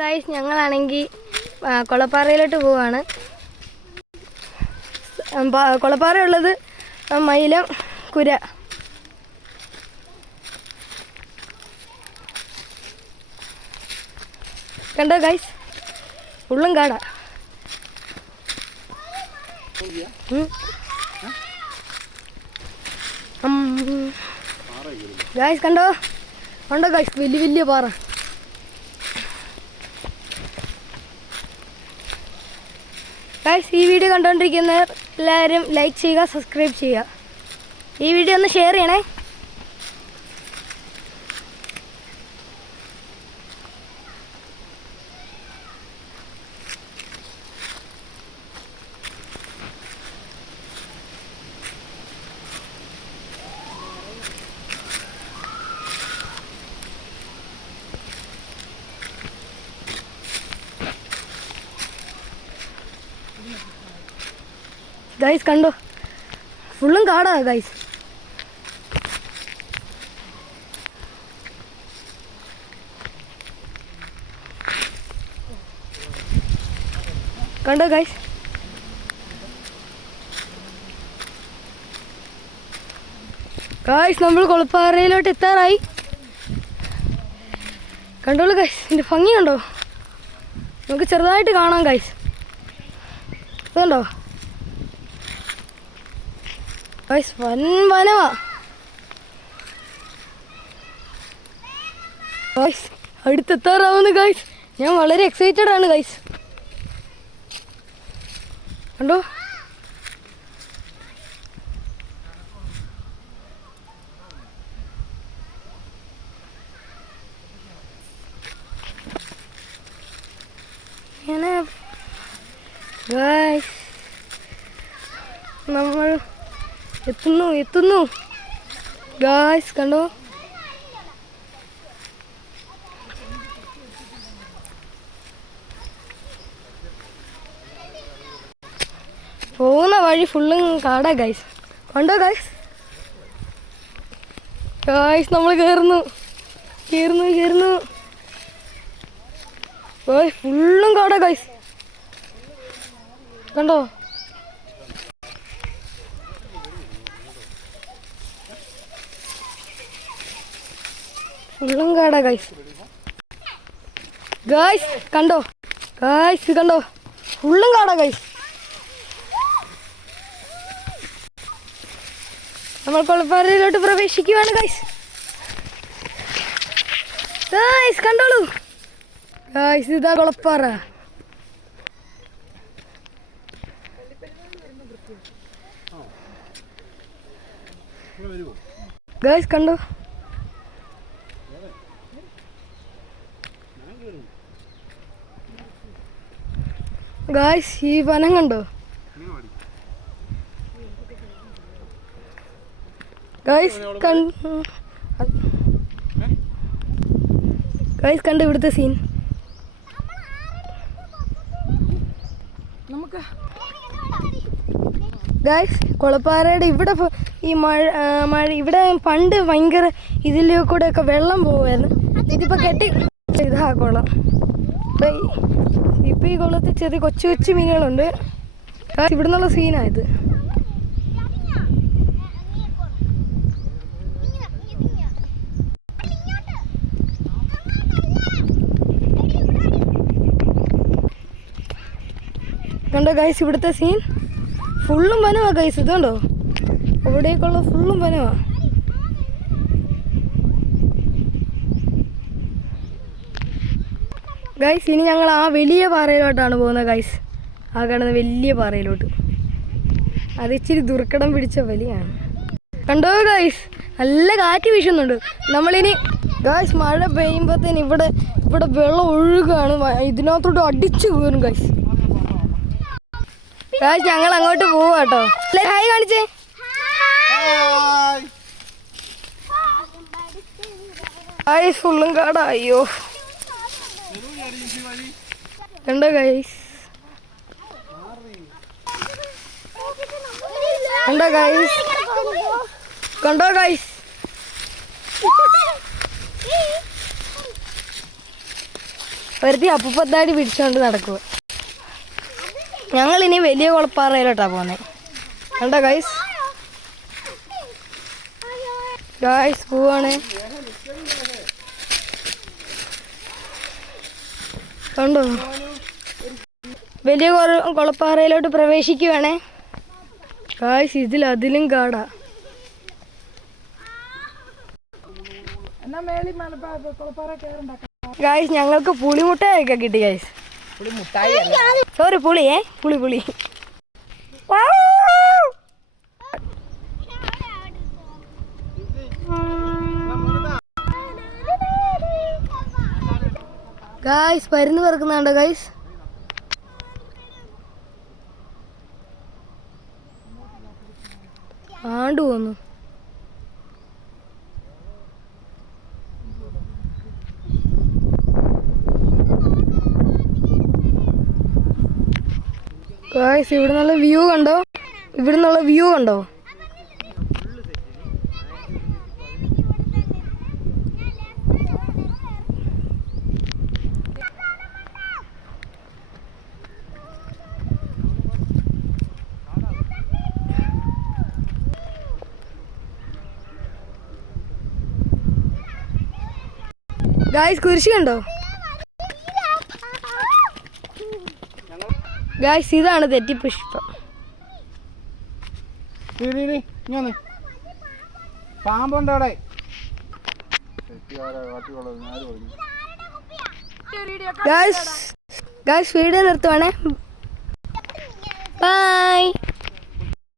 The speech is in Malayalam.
ഗൈസ് ഞങ്ങളാണെങ്കിൽ കൊളപ്പാറയിലോട്ട് പോവാണ്. കൊളപ്പാറ ഉള്ളത് മയിലം കുര. കണ്ടോ ഗൈസ്, ഉള്ളും കാടാ. ഗൈസ് കണ്ടോ ഗൈസ്, വലിയ വലിയ പാറ. ഗൈസ് ഈ വീഡിയോ കണ്ടുകൊണ്ടിരിക്കുന്നവർ എല്ലാവരും ലൈക്ക് ചെയ്യുക, സബ്സ്ക്രൈബ് ചെയ്യുക. ഈ വീഡിയോ ഒന്ന് ഷെയർ ചെയ്യണേ. ഗൈസ് കണ്ടോ, ഫുള്ളും കാടാ ഗൈസ്. കണ്ടോ ഗൈസ്, നമ്മൾ കൊളപ്പാറയിലോട്ട് എത്താറായി. കണ്ടോളൂ ഗൈസ്, ഇതിൻ്റെ ഭംഗി കണ്ടോ, നമുക്ക് ചെറുതായിട്ട് കാണാം ഗൈസ്. ഇതുണ്ടോ ഗൈസ്, വനവാ ഗൈസ്. അടുത്തെത്താറാവുന്നു ഗൈസ്, ഞാൻ വളരെ എക്സൈറ്റഡ് ആണ് ഗൈസ്. കണ്ടോ ഇങ്ങനെ ഗൈസ്, നമ്മൾ എത്തുന്നു ഗായ്സ്. കണ്ടോ പോകുന്ന വഴി ഫുള്ളും കാടാ ഗൈസ്. കണ്ടോ ഗൈസ്, നമ്മൾ കയറുന്നു ഫുള്ളും കാടാ ഗൈസ്. കണ്ടോ ഫുള്ളും കാടാ ഗൈസ്. കണ്ടോ ഫുള്ളും കാടാ ഗൈസ്. നമ്മൾ കൊളപ്പാറയിലോട്ട് പ്രവേശിക്കുകയാണ് ഗൈസ്. കണ്ടോളൂ ഗൈസ്, ഇതാ കൊളപ്പാറ. ഗൈസ് കണ്ടോ, ഗൈസ് ഈ വനം കണ്ടോ ഗൈസ്. കണ്ടോ ഇവിടുത്തെ സീൻ. ഗൈസ് കൊളപ്പാറയുടെ ഇവിടെ ഈ മഴ ഇവിടെ പണ്ട് ഭയങ്കര ഇതിലേ കൂടെ ഒക്കെ വെള്ളം പോകുമായിരുന്നു. ഇതിപ്പോ കെട്ടി ഇതാ കുളം. ഇപ്പൊ ഈ കുളത്തിൽ ചെറിയ കൊച്ചു മീനുകളുണ്ട്. ഇവിടെ നിന്നുള്ള സീനായത്. കണ്ടോ ഗൈസ്, ഇവിടുത്തെ സീൻ ഫുള്ളും വനവാ ഗൈസ്. ഇതുണ്ടോ ഇവിടേക്കുള്ള ഫുള്ളും വനവാ. ഗൈസ് ഇനി ഞങ്ങൾ ആ വലിയ പാറയിലോട്ടാണ് പോകുന്നത് ഗൈസ്. ആ കാണുന്ന വലിയ പാറയിലോട്ട്. അത് ഇച്ചിരി ദുർഘടം പിടിച്ച വലിയാണ്. കണ്ടോ ഗൈസ്, നല്ല കാറ്റ് വീശുന്നുണ്ട്. നമ്മളിനി ഗൈസ് മഴ പെയ്യുമ്പോഴത്തേന് ഇവിടെ വെള്ളം ഒഴുകാണ്. ഇതിനകത്തോട്ട് അടിച്ചു കയറും ഗൈസ്. ഞങ്ങൾ അങ്ങോട്ട് പോവാ കേട്ടോ. ഹായ് കാണിച്ചേ. ഹായ്, ഫുള്ളും കാടാ. അയ്യോ കണ്ടോ ഗൈസ്, കണ്ടോ ഗൈസ്. വെറുതെ അപ്പുപ്പത്താടി പിടിച്ചുകൊണ്ട് നടക്കുക. ഞങ്ങളിനി വലിയ കുളപ്പാറയിലോട്ടാണ് പോകുന്നത്. കണ്ടോ ഗൈസ്? ഗൈസ് പോവാണ്. കണ്ടോ? വലിയ കുളപ്പാറയിലോട്ട് പ്രവേശിക്കുവാണേ ഗൈസ്. ഇതിലും കാടാ. ഗൈസ് ഞങ്ങൾക്ക് പുളിമുട്ടയൊക്കെ കിട്ടി ഗൈസ്. സോറി പുളിയേ, പുളി. ഗൈസ് പരുന്ന് പറക്കുന്നുണ്ടോ ഗൈസ്? ആണ്ട് പോന്നു. ഗൈസ് ഇവിടുന്നുള്ള വ്യൂ കണ്ടോ? ഗൈസ് കുരിശ് കണ്ടോ? ഗൈസ് ഇതാണ് തെറ്റിപ്പുഷ്പം. പാമ്പുണ്ടവിടെ. ഗൈസ് വീഡിയോ നിർത്തുവാണേ. ബൈ.